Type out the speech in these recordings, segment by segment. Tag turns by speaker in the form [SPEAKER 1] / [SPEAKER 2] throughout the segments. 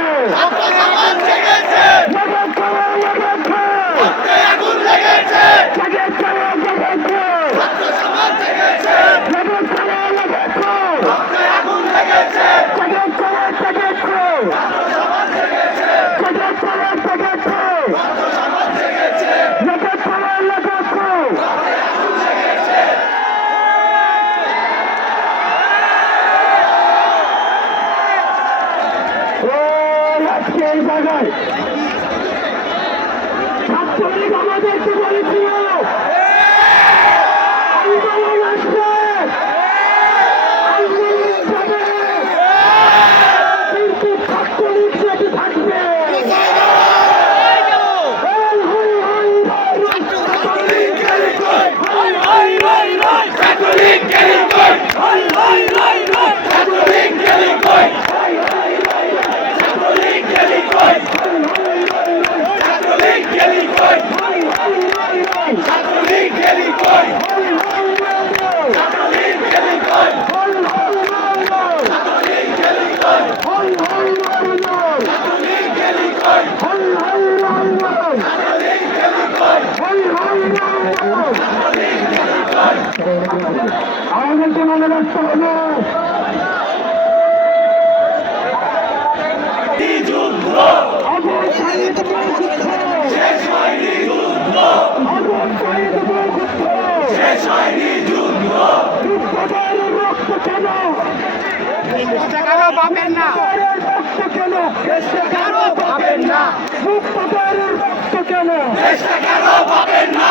[SPEAKER 1] হবে ওই আজকে এই জায়গায়। ছাত্রলীগ আমাদেরকে বলেছিল আমাদেরকে মনে রাখতে হবে
[SPEAKER 2] কারও পাবেন না
[SPEAKER 1] রক্ত কেন
[SPEAKER 3] কারও পাবেন না
[SPEAKER 1] মুক্ত রক্ত কেন
[SPEAKER 3] কারও পাবেন না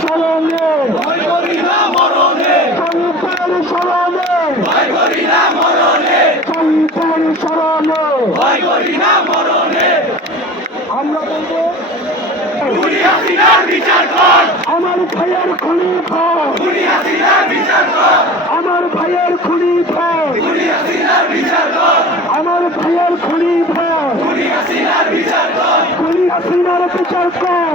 [SPEAKER 1] স্মরণে
[SPEAKER 3] ভয় করি না মরণে
[SPEAKER 1] শহীদের স্মরণে
[SPEAKER 3] ভয় করি না মরণে
[SPEAKER 1] শহীদের স্মরণে
[SPEAKER 3] ভয় করি না মরণে
[SPEAKER 1] আমরা বলব
[SPEAKER 3] বিচার কর
[SPEAKER 1] আমার ভাইয়ের খুনি
[SPEAKER 3] বিচার কর
[SPEAKER 1] আমার ভাইয়ের খুনি
[SPEAKER 3] বিচার কর
[SPEAKER 1] আমার ভাইয়ের খুনি
[SPEAKER 3] বিচার কর
[SPEAKER 1] খুনি বিচার কর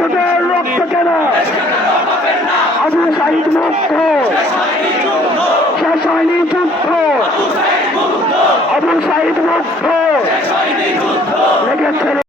[SPEAKER 1] বিপ্লবের রক্ত কেনা। আবু সাহিদ মুক্ত। শেষ হয়নি যুদ্ধ। আবু সাহিদ মুক্ত। লেগেছে